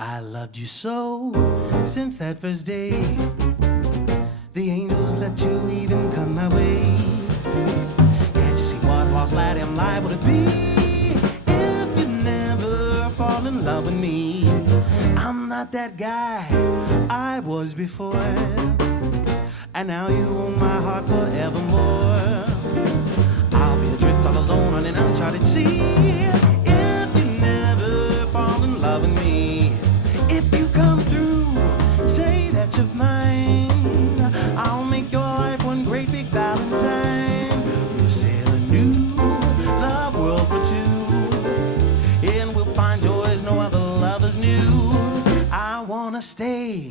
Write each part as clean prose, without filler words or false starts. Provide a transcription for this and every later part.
I loved you so since that first day. The angels let you even come my way. Can't you see what was that am liable to be if you never fall in love with me? I'm not that guy I was before, and now you own my heart forevermore. I'll be adrift all alone on an uncharted sea if you never fall in love with me. If you come through, say that you're mine. I'll make your life one great big Valentine. We'll sail a new love world for two, and we'll find joys no other lovers knew. I wanna stay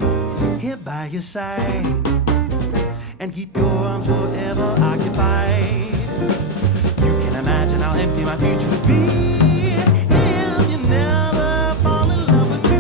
here by your side and keep your arms forever occupied. You can imagine how empty my future would be if you never fall in love with me.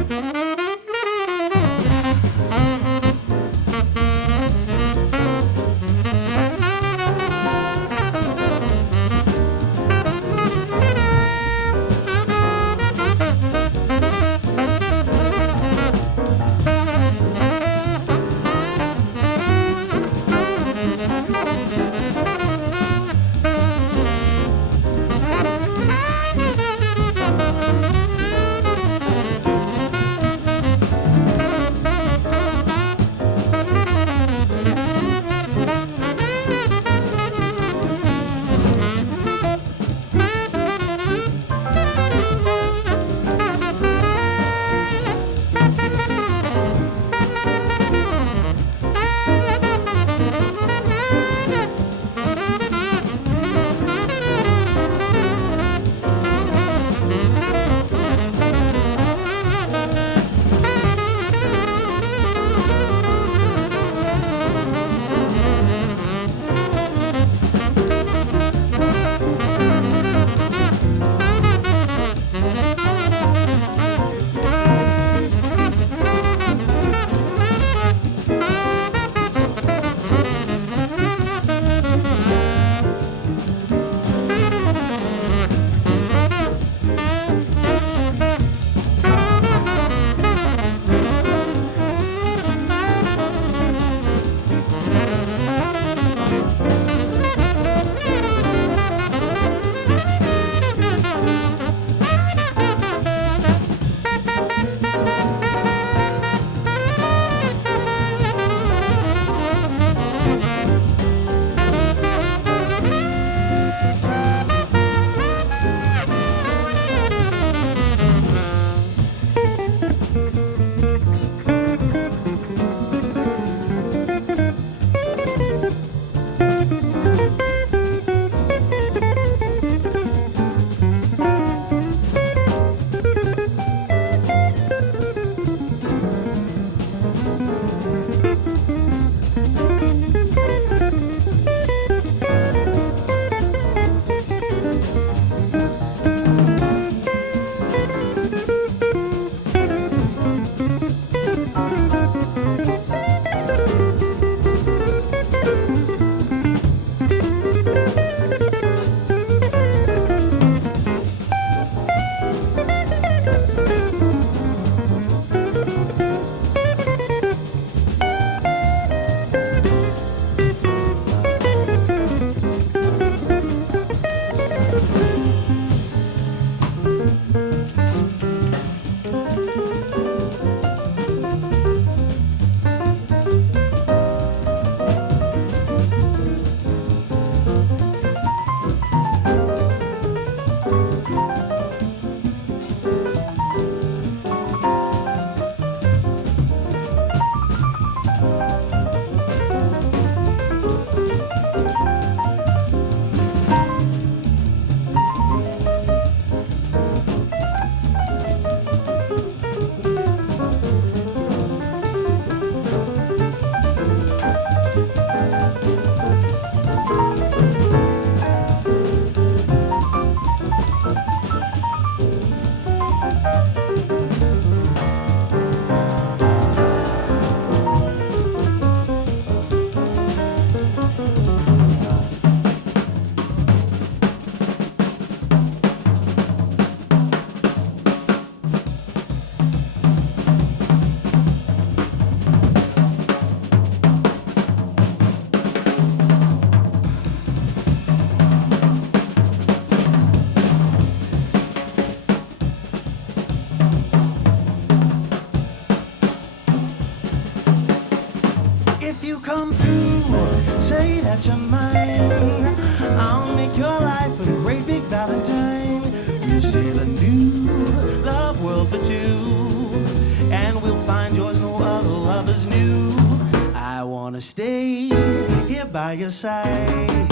come through, say that you're mine. I'll make your life a great big Valentine. We'll sail a new love world for two, and we'll find yours no other lovers knew. I wanna stay here by your side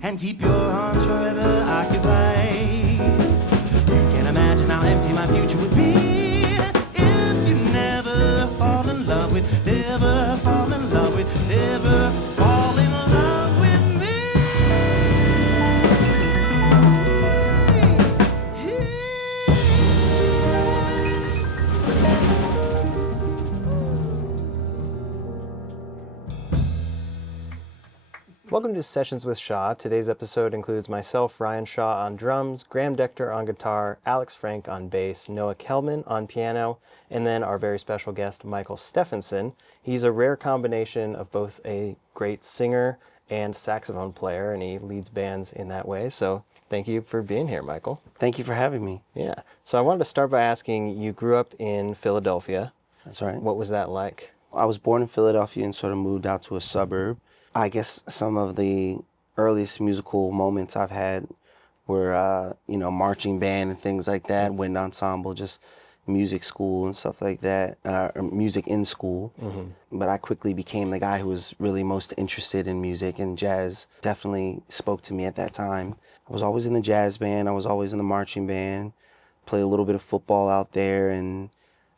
and keep your arms forever occupied. You can imagine how empty my future would be if you never fall in love with, never fall in love with, never fall in love with me. Welcome to Sessions with Shaw. Today's episode includes myself, Ryan Shaw, on drums, Graham Dechter on guitar, Alex Frank on bass, Noah Kellman on piano, and then our very special guest, Michael Stephenson. He's a rare combination of both a great singer and saxophone player, and he leads bands in that way. So thank you for being here, Michael. Thank you for having me. Yeah. So I wanted to start by asking, you grew up in Philadelphia. That's right. What was that like? I was born in Philadelphia and sort of moved out to a suburb. I guess some of the earliest musical moments I've had were, marching band and things like that, wind ensemble, just music school and stuff like that, or music in school. Mm-hmm. But I quickly became the guy who was really most interested in music, and jazz definitely spoke to me at that time. I was always in the jazz band, I was always in the marching band, played a little bit of football out there, and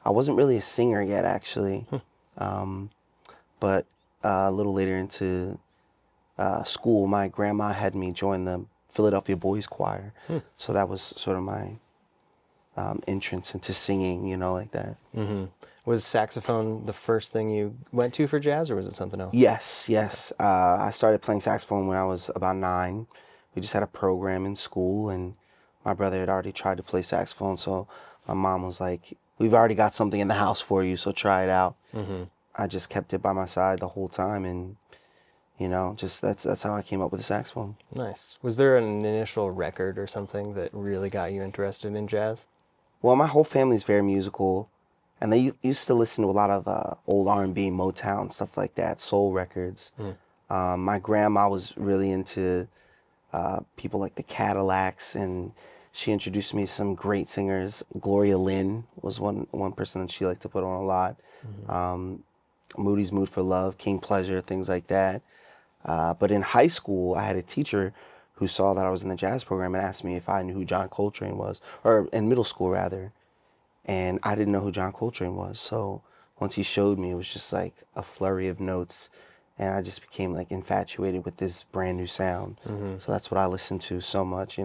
I wasn't really a singer yet, actually. But a little later into school, my grandma had me join the Philadelphia Boys Choir. So that was sort of my entrance into singing, like that. Mm-hmm. Was saxophone the first thing you went to for jazz, or was it something else? Yes. I started playing saxophone when I was about 9. We just had a program in school, and my brother had already tried to play saxophone, so my mom was like, we've already got something in the house for you, so try it out. Mm-hmm. I just kept it by my side the whole time, and just that's how I came up with the saxophone. Nice. Was there an initial record or something that really got you interested in jazz? Well, my whole family's very musical, and they used to listen to a lot of old R&B, Motown, stuff like that, soul records. My grandma was really into people like the Cadillacs, and she introduced me to some great singers. Gloria Lynn was one person that she liked to put on a lot. Mm-hmm. Moody's Mood for Love, King Pleasure, things like that. But in high school, I had a teacher who saw that I was in the jazz program and asked me if I knew who John Coltrane was, or in middle school rather. And I didn't know who John Coltrane was. So once he showed me, it was just like a flurry of notes. And I just became like infatuated with this brand new sound. Mm-hmm. So that's what I listened to so much,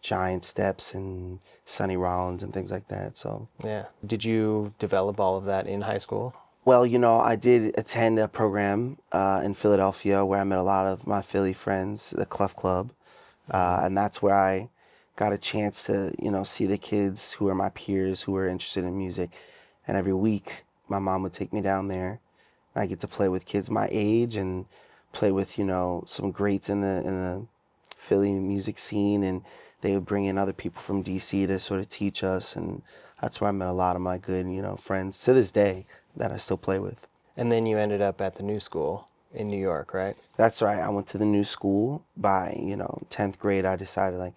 Giant Steps and Sonny Rollins and things like that. So yeah. Did you develop all of that in high school? Well, I did attend a program in Philadelphia where I met a lot of my Philly friends, the Clef Club. And that's where I got a chance to, see the kids who are my peers who were interested in music. And every week, my mom would take me down there. And I get to play with kids my age and play with, some greats in the Philly music scene. And they would bring in other people from D.C. to sort of teach us. And that's where I met a lot of my good, friends to this day that I still play with. And then you ended up at the new school in New York, right? That's right. I went to the new school. By, 10th grade, I decided, I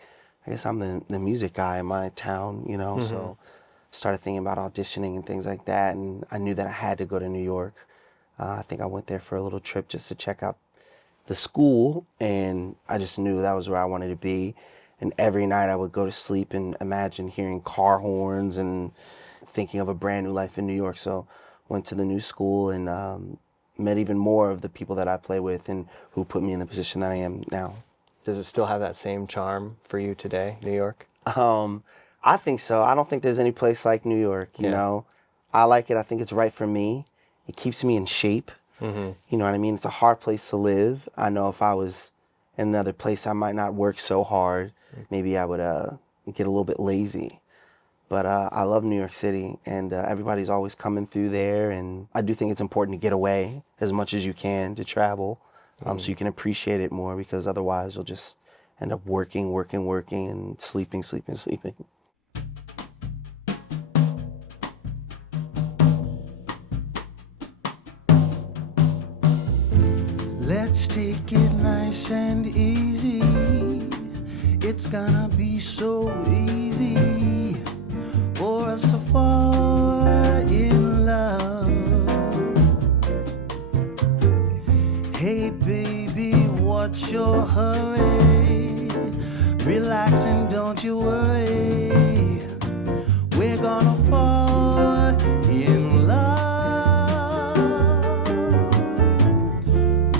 guess I'm the music guy in my town, Mm-hmm. So started thinking about auditioning and things like that. And I knew that I had to go to New York. I think I went there for a little trip just to check out the school. And I just knew that was where I wanted to be. And every night I would go to sleep and imagine hearing car horns and thinking of a brand new life in New York. So went to the new school and met even more of the people that I play with and who put me in the position that I am now. Does it still have that same charm for you today, New York? I think so. I don't think there's any place like New York, you know. I like it. I think it's right for me. It keeps me in shape. Mm-hmm. You know what I mean? It's a hard place to live. I know if I was in another place, I might not work so hard. Maybe I would get a little bit lazy. But I love New York City, and everybody's always coming through there. And I do think it's important to get away as much as you can, to travel, so you can appreciate it more, because otherwise you'll just end up working, and sleeping. Let's take it nice and easy. It's gonna be so easy for us to fall in love. Hey baby, what's your hurry? Relax and don't you worry. We're gonna fall in love.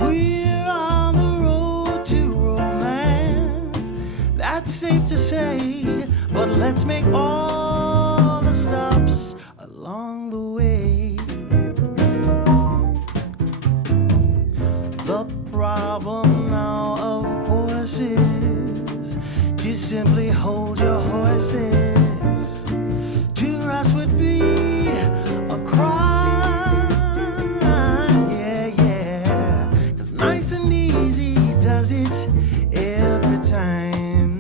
We're on the road to romance, that's safe to say, but let's make all the stops along the way. The problem now, of course, is to simply hold your horses. To rush would be a crime, yeah, yeah. 'Cause nice and easy does it every time.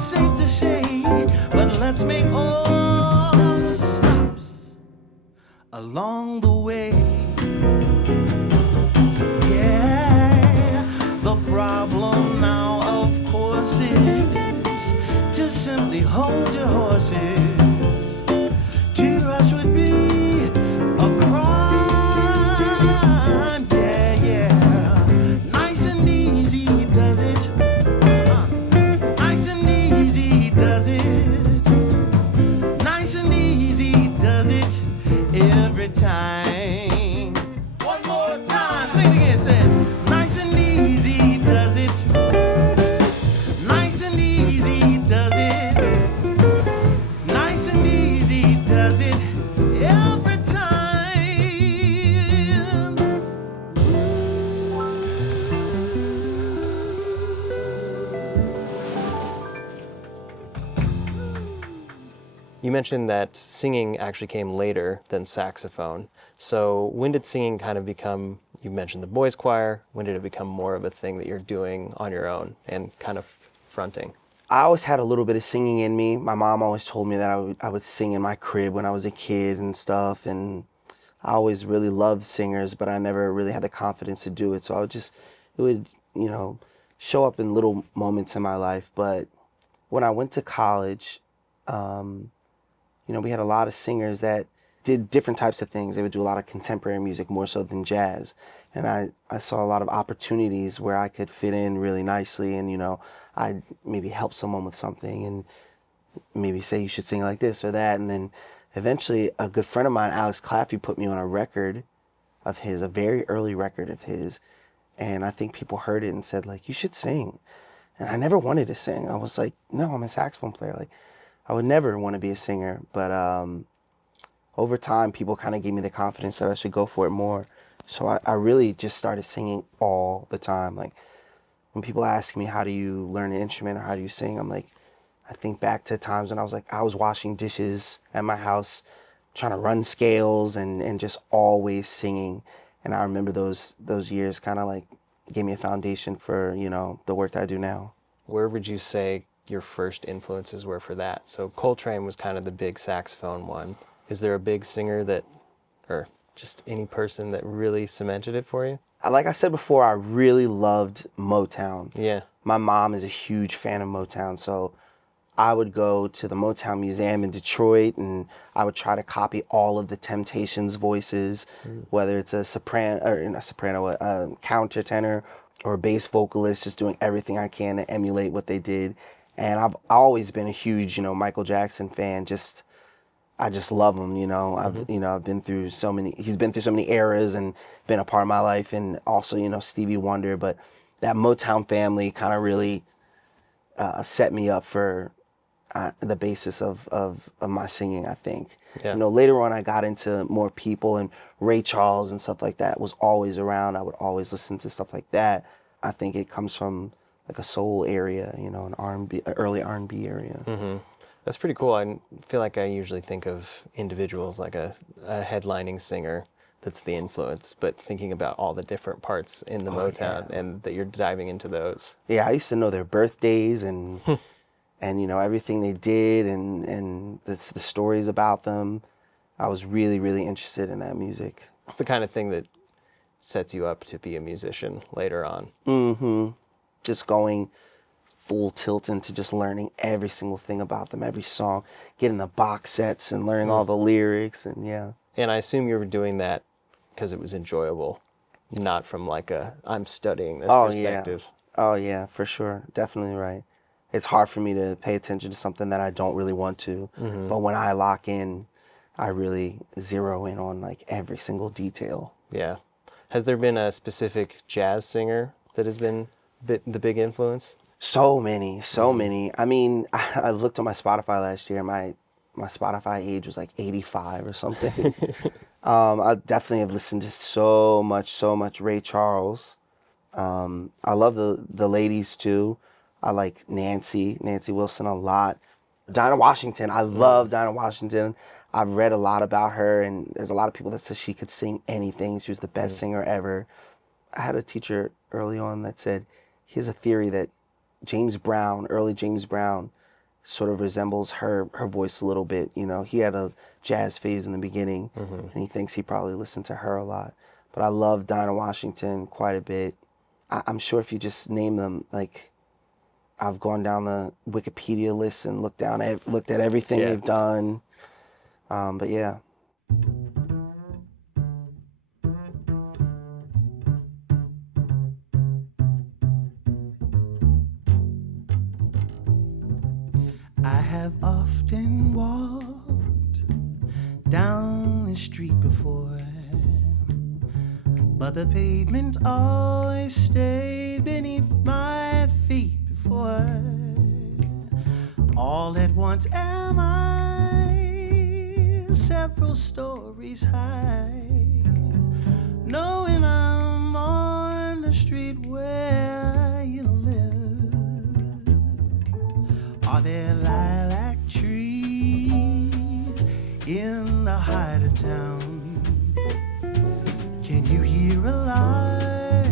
Safe to problem now, of course, is to simply hold your horses. To rush would be a crime. Yeah, yeah. Nice and easy does it. Nice and easy does it. Nice and easy does it every time. One more time. Sing it again. Say it. Nice and easy does it. Nice and easy does it. Nice and easy does it every time. You mentioned that singing actually came later than saxophone. So when did singing kind of become, you mentioned the boys' choir, when did it become more of a thing that you're doing on your own and kind of fronting? I always had a little bit of singing in me. My mom always told me that I would sing in my crib when I was a kid and stuff, and I always really loved singers, but I never really had the confidence to do it. So it would, show up in little moments in my life. But when I went to college, we had a lot of singers that did different types of things. They would do a lot of contemporary music more so than jazz. And I saw a lot of opportunities where I could fit in really nicely and, I'd maybe help someone with something and maybe say you should sing like this or that. And then eventually a good friend of mine, Alex Claffey, put me on a record of his, a very early record of his. And I think people heard it and said, like, you should sing. And I never wanted to sing. I was like, no, I'm a saxophone player. Like, I would never want to be a singer. But over time, people kind of gave me the confidence that I should go for it more. So I really just started singing all the time. Like, when people ask me, how do you learn an instrument or how do you sing? I'm like, I think back to times when I was washing dishes at my house, trying to run scales and just always singing. And I remember those years kind of like gave me a foundation for, the work that I do now. Where would you say your first influences were for that? So Coltrane was kind of the big saxophone one. Is there a big singer or just any person that really cemented it for you? Like I said before, I really loved Motown. Yeah. My mom is a huge fan of Motown, so I would go to the Motown Museum in Detroit and I would try to copy all of the Temptations voices, whether it's a soprano, or not soprano, a countertenor or a bass vocalist, just doing everything I can to emulate what they did. And I've always been a huge, Michael Jackson fan. I just love him, I've been through he's been through so many eras and been a part of my life, and also, Stevie Wonder. But that Motown family kind of really set me up for the basis of my singing, I think. Yeah. Later on I got into more people, and Ray Charles and stuff like that was always around. I would always listen to stuff like that. I think it comes from like a soul area, an R&B, early R&B area. Mm-hmm. That's pretty cool. I feel like I usually think of individuals like a headlining singer that's the influence, but thinking about all the different parts in the Motown and that you're diving into those. Yeah, I used to know their birthdays and and everything they did and the stories about them. I was really, really interested in that music. It's the kind of thing that sets you up to be a musician later on. Mm-hmm. Just going full tilt into just learning every single thing about them, every song, getting the box sets and learning all the lyrics, and yeah. And I assume you were doing that because it was enjoyable, not from like I'm studying this perspective. Yeah. Oh yeah, for sure. Definitely right. It's hard for me to pay attention to something that I don't really want to, but when I lock in, I really zero in on like every single detail. Yeah. Has there been a specific jazz singer that has been the big influence? So many. I mean, I looked at my Spotify last year. My Spotify age was like 85 or something. I definitely have listened to so much Ray Charles. I love the ladies too. I like Nancy Wilson a lot. Dinah Washington, I love Dinah Washington. I've read a lot about her, and there's a lot of people that say she could sing anything. She was the best singer ever. I had a teacher early on that said, he has a theory that early James Brown, sort of resembles her voice a little bit. He had a jazz phase in the beginning, and he thinks he probably listened to her a lot. But I love Dinah Washington quite a bit. I'm sure if you just name them, like, I've gone down the Wikipedia list and looked at everything they've done. But yeah. I have often walked down the street before, but the pavement always stayed beneath my feet before. All at once am I several stories high, knowing I'm on the street where you live. Are there lilac trees in the heart of town? Can you hear a lark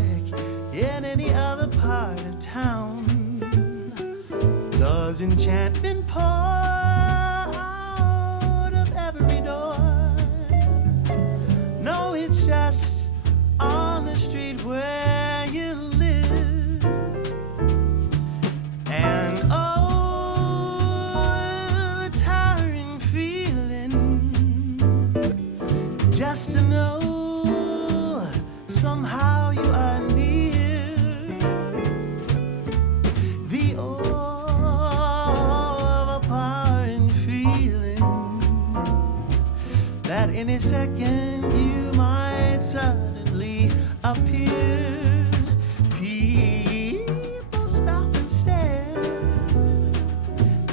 in any other part of town? Does enchantment pour out of every door? No, it's just on the street where you live. And oh, the towering feeling just to know somehow you are near. The overpowering feeling that any second you might suddenly appear. People stop and stare.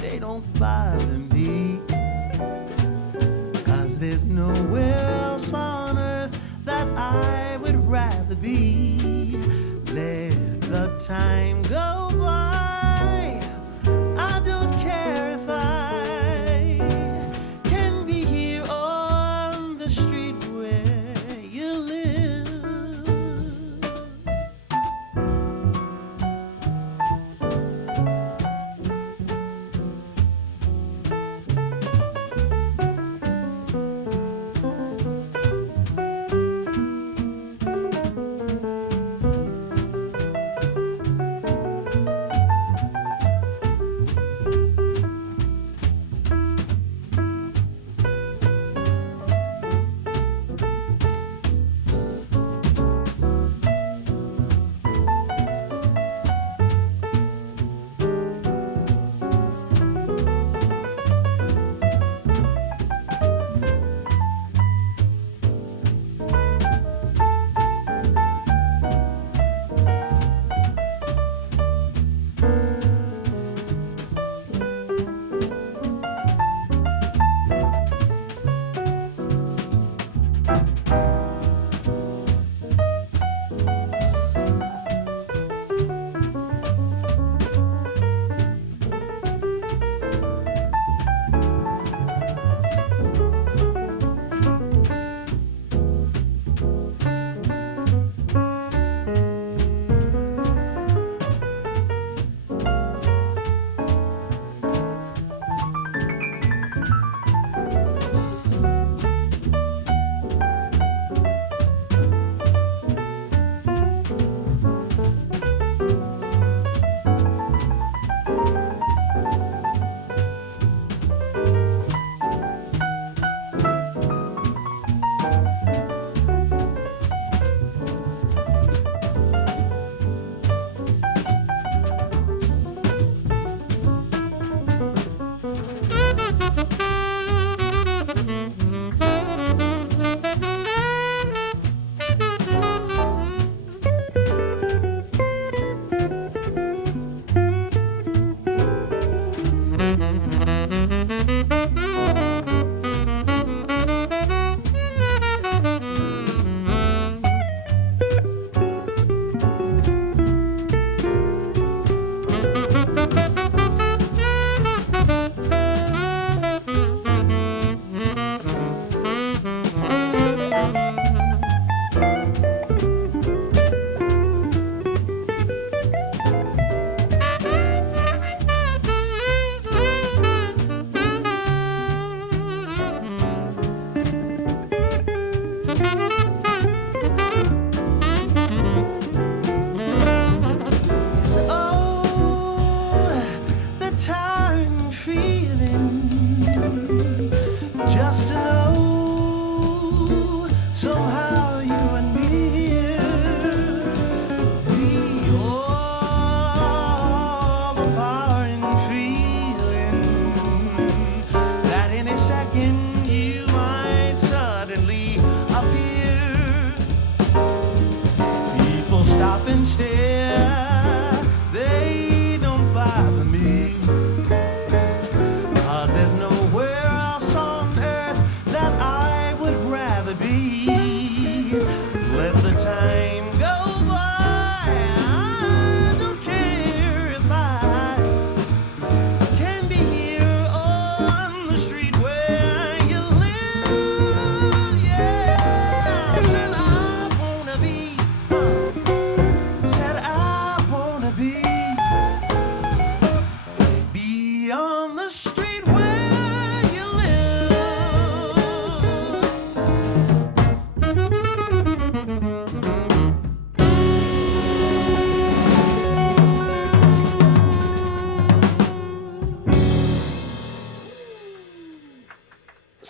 They don't bother me, 'cause there's nowhere else on earth that I would rather be. Let the time go by. I don't care if I can be here on the street where you live.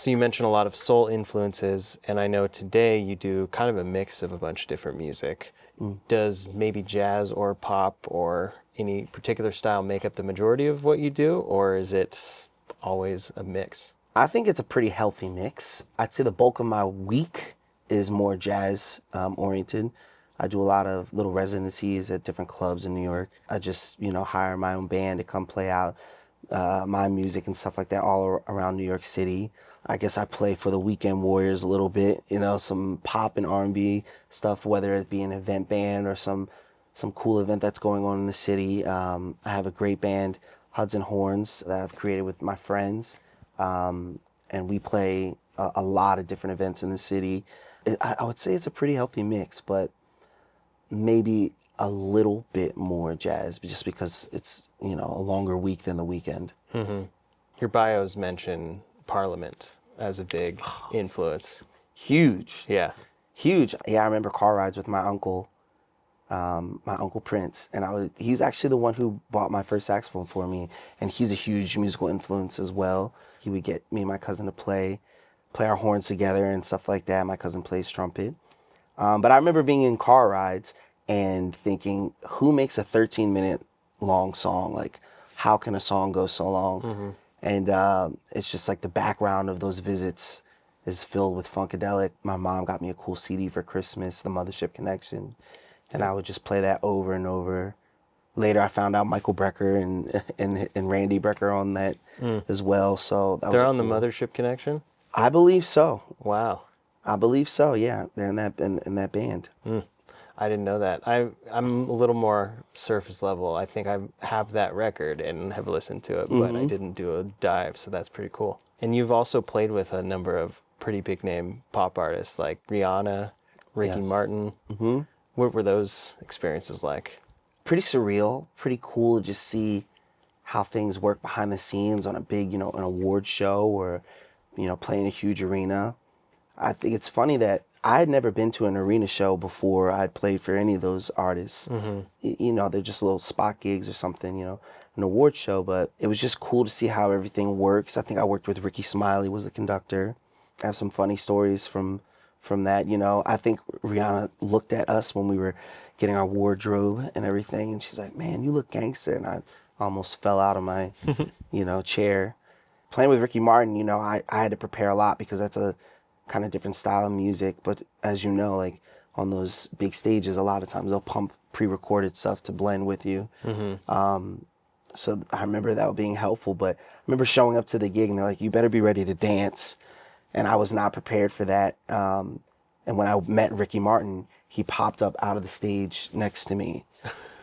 So you mentioned a lot of soul influences, and I know today you do kind of a mix of a bunch of different music. Does maybe jazz or pop or any particular style make up the majority of what you do, or is it always a mix? I think it's a pretty healthy mix. I'd say the bulk of my week is more jazz oriented. I do a lot of little residencies at different clubs in New York. I just, hire my own band to come play out my music and stuff like that all around New York City. I guess I play for the Weekend Warriors a little bit, some pop and R&B stuff, whether it be an event band or some cool event that's going on in the city. I have a great band, Hudson Horns, that I've created with my friends. And we play a lot of different events in the city. I would say it's a pretty healthy mix, but maybe a little bit more jazz, just because it's, a longer week than the weekend. Mm-hmm. Your bios mention Parliament as a big influence. Huge. Yeah. Huge. Yeah, I remember car rides with my uncle Prince, and he's actually the one who bought my first saxophone for me, and he's a huge musical influence as well. He would get me and my cousin to play our horns together and stuff like that. My cousin plays trumpet. But I remember being in car rides and thinking, who makes a 13-minute long song? Like, how can a song go so long? Mm-hmm. And it's just like the background of those visits is filled with Funkadelic. My mom got me a cool CD for Christmas, The Mothership Connection. And I would just play that over and over. Later, I found out Michael Brecker and Randy Brecker on that as well. So that they're on the Mothership Connection? I believe so. Wow. I believe so. Yeah, they're in that band. I didn't know that. I'm a little more surface level. I think I have that record and have listened to it, but I didn't do a dive, so that's pretty cool. And you've also played with a number of pretty big name pop artists like Rihanna, Ricky Martin. Mm-hmm. What were those experiences like? Pretty surreal, pretty cool to just see how things work behind the scenes on a big, an award show or, playing a huge arena. I think it's funny that I had never been to an arena show before I'd played for any of those artists. Mm-hmm. They're just little spot gigs or something, an award show, but it was just cool to see how everything works. I think I worked with Ricky Smiley, was the conductor. I have some funny stories from that. I think Rihanna looked at us when we were getting our wardrobe and everything, and she's like, "Man, you look gangster," and I almost fell out of my, chair. Playing with Ricky Martin, I had to prepare a lot because that's a kind of different style of music, but as you know, like on those big stages, a lot of times they'll pump pre-recorded stuff to blend with you. Mm-hmm. So I remember that being helpful, but I remember showing up to the gig and they're like, "You better be ready to dance." And I was not prepared for that. And when I met Ricky Martin, he popped up out of the stage next to me.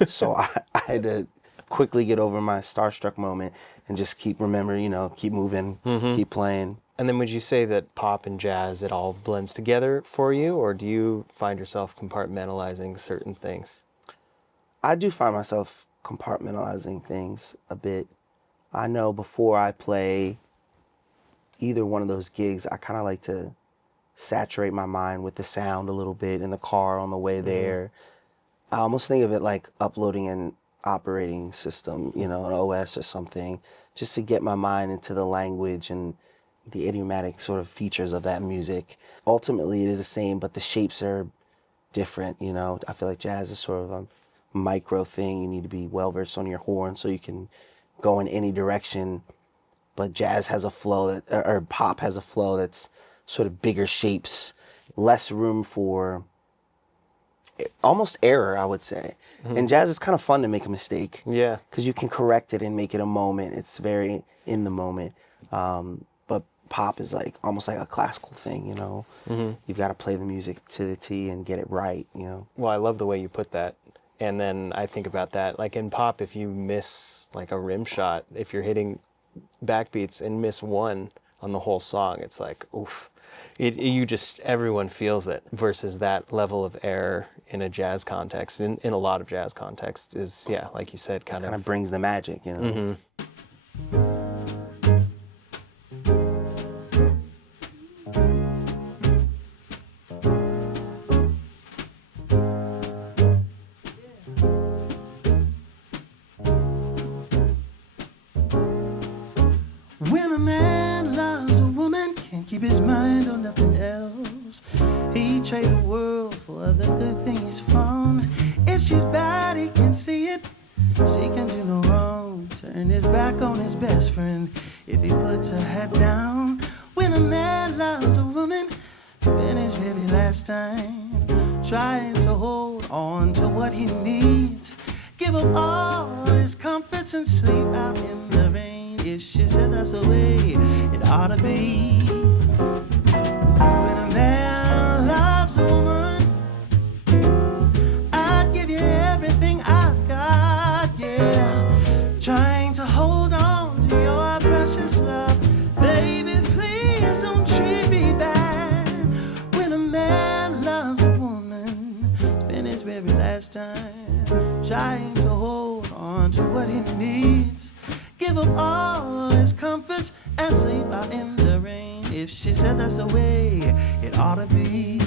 So I had to quickly get over my starstruck moment and just keep moving, keep playing. And then would you say that pop and jazz, it all blends together for you, or do you find yourself compartmentalizing certain things? I do find myself compartmentalizing things a bit. I know before I play either one of those gigs, I kind of like to saturate my mind with the sound a little bit in the car on the way there. I almost think of it like uploading an operating system, an OS or something, just to get my mind into the language and the idiomatic sort of features of that music. Ultimately, it is the same, but the shapes are different, I feel like jazz is sort of a micro thing. You need to be well-versed on your horn so you can go in any direction. But jazz has a flow, or pop has a flow that's sort of bigger shapes, less room for almost error, I would say. Mm-hmm. And jazz is kind of fun to make a mistake. Yeah. Because you can correct it and make it a moment. It's very in the moment. But pop is like almost like a classical thing, Mm-hmm. You've got to play the music to the T and get it right, Well, I love the way you put that. And then I think about that, like in pop, if you miss like a rim shot, if you're hitting backbeats and miss one on the whole song, it's like, oof. Everyone feels it, versus that level of error in a jazz context, in a lot of jazz contexts, is, like you said, kind of brings the magic, Mm-hmm. When a man loves a woman, can't keep his mind on nothing else. He'd trade the world for the good thing he's found. If she's bad, he can see it. She can do no wrong. Turn his back on his best friend if he puts her head down. When a man loves a woman, spend his very last time trying to hold on to what he needs. Give up all his comforts and sleep out in the rain. If she said that's the way it ought to be. When a man loves a woman, I'd give you everything I've got, yeah. Trying to hold on to your precious love. Baby, please don't treat me bad. When a man loves a woman, spend his very last time trying to hold on to what he needs. Give up all his comforts and sleep out in the rain. If she said that's the way it ought to be.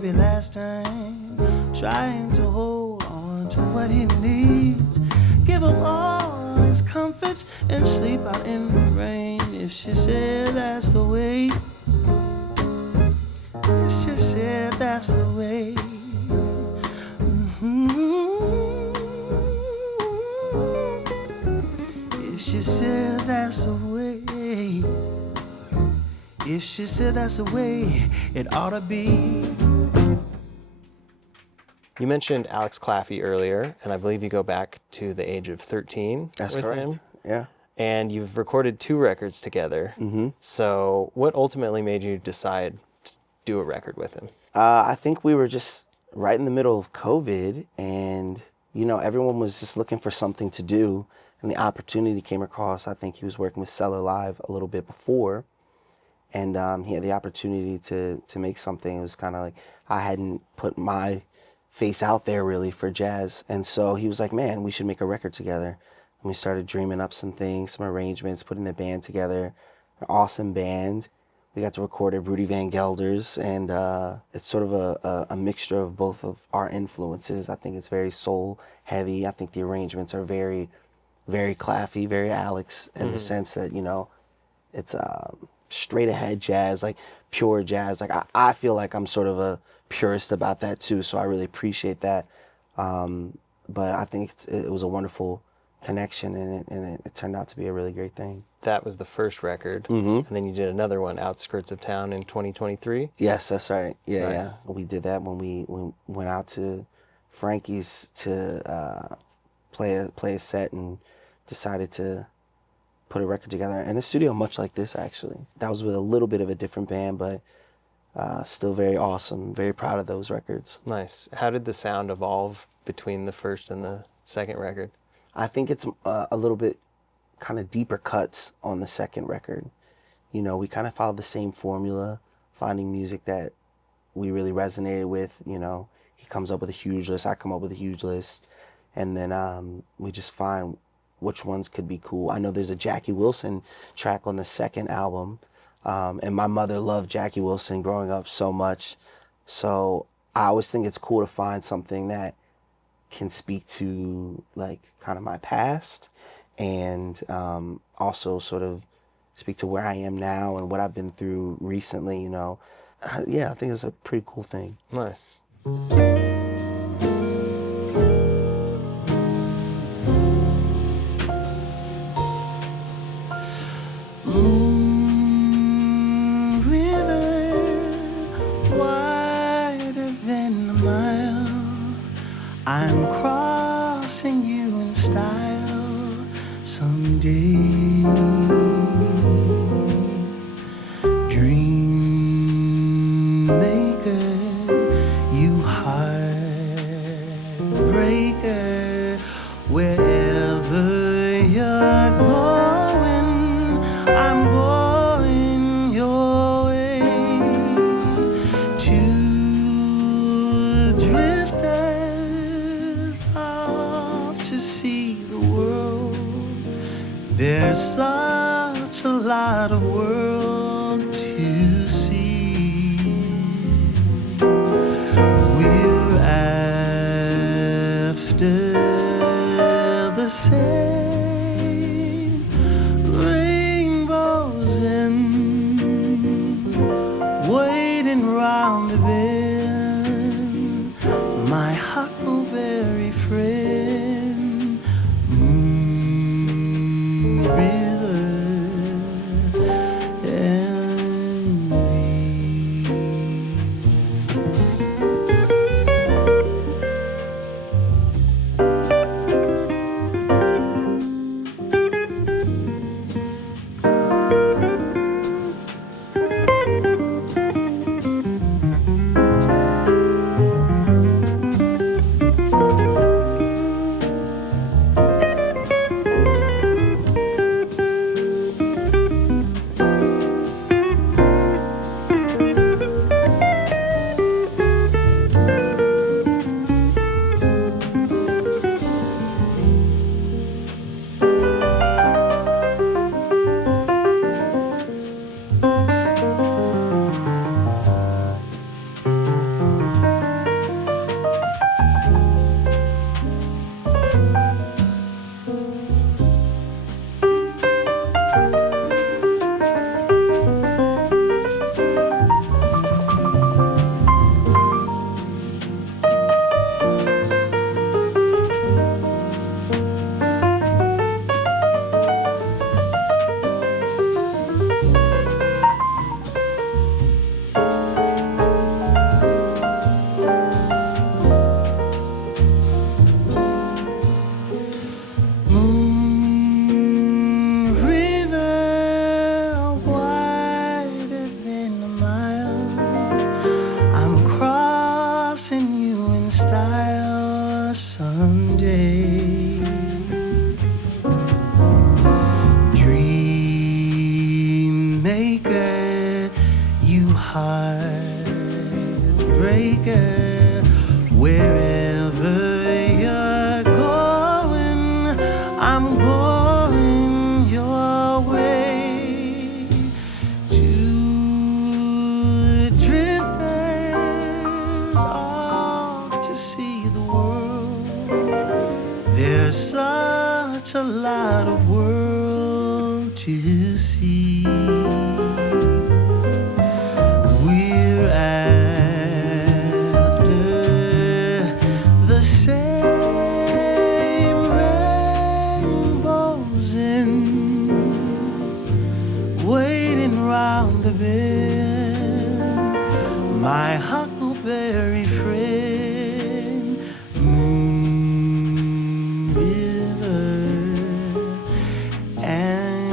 baby last time, trying to hold on to what he needs. Give him all his comforts and sleep out in the rain. If she said that's the way, if she said that's the way, if she said that's the way, if she said that's the way it ought to be. You mentioned Alex Claffey earlier, and I believe you go back to the age of 13 That's with correct. him. Yeah. And you've recorded 2 records together. Mm-hmm. So what ultimately made you decide to do a record with him? I think we were just right in the middle of COVID, and everyone was just looking for something to do, and the opportunity came across. I think he was working with Cellar Live a little bit before, and he had the opportunity to make something. It was kind of like I hadn't put my face out there really for jazz, and so he was like, man, we should make a record together. And we started dreaming up some things, some arrangements, putting the band together. An awesome band. We got to record at Rudy Van Gelder's, and it's sort of a mixture of both of our influences. I think it's very soul heavy. I think the arrangements are very, very Claffy, very Alex, in the sense that, it's straight ahead jazz, like pure jazz. Like I feel like I'm sort of a purist about that too, so I really appreciate that. But I think it was a wonderful connection, and it turned out to be a really great thing. That was the first record, and then you did another one, Outskirts of Town, in 2023. Yes, that's right. Yeah, Nice. yeah. We did that when we went out to Frankie's to play a set, and decided to put a record together in a studio much like this, actually. That was with a little bit of a different band, but still very awesome. Very proud of those records. Nice. How did the sound evolve between the first and the second record? I think it's a little bit kind of deeper cuts on the second record. We kind of followed the same formula, finding music that we really resonated with. He comes up with a huge list, I come up with a huge list, and then we just find which ones could be cool. I know there's a Jackie Wilson track on the second album, and my mother loved Jackie Wilson growing up so much, so I always think it's cool to find something that can speak to like kind of my past, and also sort of speak to where I am now and what I've been through recently. Yeah, I think it's a pretty cool thing. Nice. Moon River, wider than a mile, I'm crossing you in style someday. Dream maker, you heart heartbreaker. Wherever you're going, I'm going your way. Two drifters off to see the world. There's such a lot of world to see. We're after the same rainbows in waiting round the bend. My huckleberry friend, Moon River and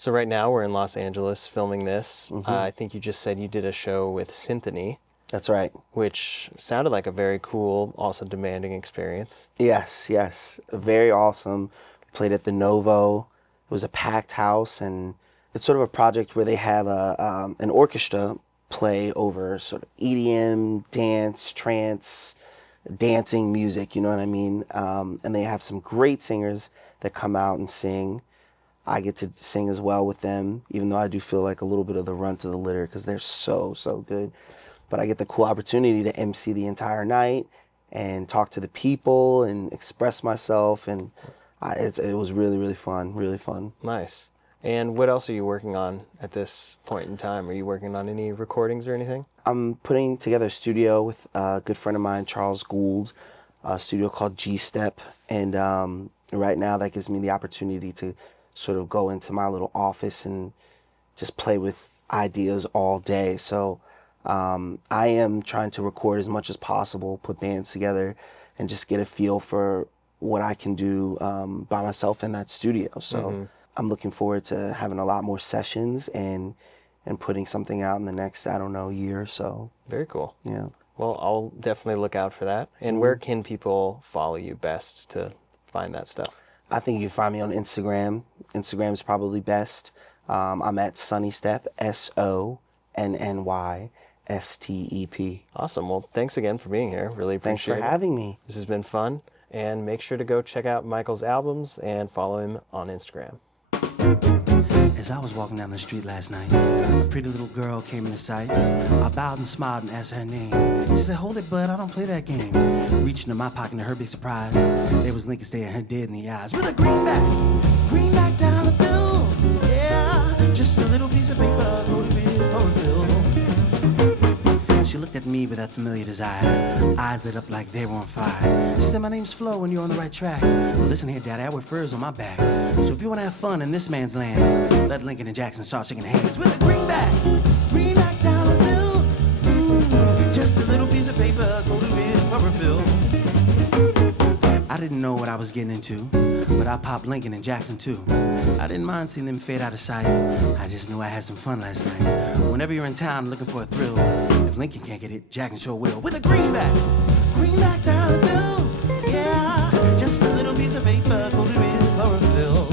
So right now we're in Los Angeles filming this. I think you just said you did a show with Symphony, That's right. which sounded like a very cool, also demanding experience. Yes, yes. Very awesome. Played at the Novo. It was a packed house, and it's sort of a project where they have an orchestra play over sort of EDM, dance, trance, dancing music, you know what I mean? And they have some great singers that come out and sing. I get to sing as well with them, even though I do feel like a little bit of the runt of the litter because they're so, so good. But I get the cool opportunity to MC the entire night and talk to the people and express myself. And it was really, really fun, really fun. Nice. And what else are you working on at this point in time? Are you working on any recordings or anything? I'm putting together a studio with a good friend of mine, Charles Gould, a studio called G-Step. And right now that gives me the opportunity to sort of go into my little office and just play with ideas all day. So I am trying to record as much as possible, put bands together, and just get a feel for what I can do by myself in that studio. So I'm looking forward to having a lot more sessions and putting something out in the next, I don't know, year or so. Very cool. Yeah. Well, I'll definitely look out for that. And where can people follow you best to find that stuff? I think you can find me on Instagram. Instagram is probably best. I'm at Sonnystep, SONNYSTEP. Awesome. Well, thanks again for being here. Really Thanks appreciate for it. having me. This has been fun. And make sure to go check out Michael's albums and follow him on Instagram. As I was walking down the street last night, a pretty little girl came into sight. I bowed and smiled and asked her name. She said, "Hold it, bud, I don't play that game." Reached into my pocket to her big surprise, there was Lincoln staring her dead in the eyes. With a greenback down the bill. Yeah, just a little piece of paper loaded with chlorophyll. She looked at me with that familiar desire, eyes lit up like they were on fire. She said, "My name's Flo and you're on the right track. Well, listen here, Daddy, I wear furs on my back. So if you want to have fun in this man's land, let Lincoln and Jackson start shaking hands with a greenback down the bill. Just a little piece of paper coated with chlorophyll." I didn't know what I was getting into, but I popped Lincoln and Jackson too. I didn't mind seeing them fade out of sight. I just knew I had some fun last night. Whenever you're in town looking for a thrill, if Lincoln can't get it, Jackson sure will. With a greenback down the bill. Yeah, just a little piece of paper coated with chlorophyll.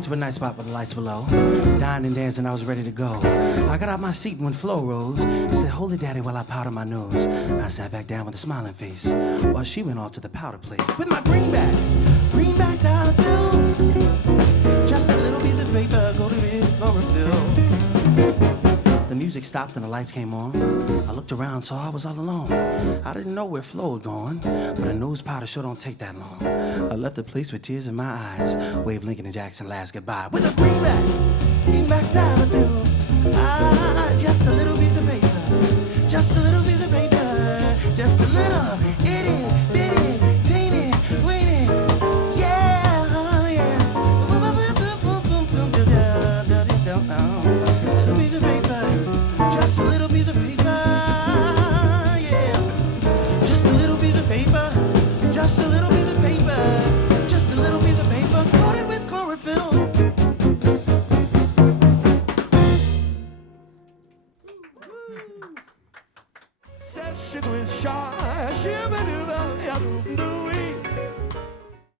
went to a night spot with the lights below. Dined and danced and I was ready to go. I got out my seat when Flo rose. Said, hold it, daddy, while I powder my nose. I sat back down with a smiling face while she went off to the powder place with my greenback dollar bills. Just a little piece of paper, go to it for a bill. The music stopped and the lights came on. I looked around, saw I was all alone. I didn't know where Flo had gone, but a nose powder sure don't take that long. I left the place with tears in my eyes, waved Lincoln and Jackson last goodbye with a greenback dollar bill. Ah, just a little piece of paper, just a little piece of paper, just a little itty bitty teeny weeny, yeah, yeah. Little piece of paper, just a little piece of paper, yeah. Just a little piece of paper, just a little piece of paper, just a little piece of paper, coated with chlorophyll. Sessions with Shaw,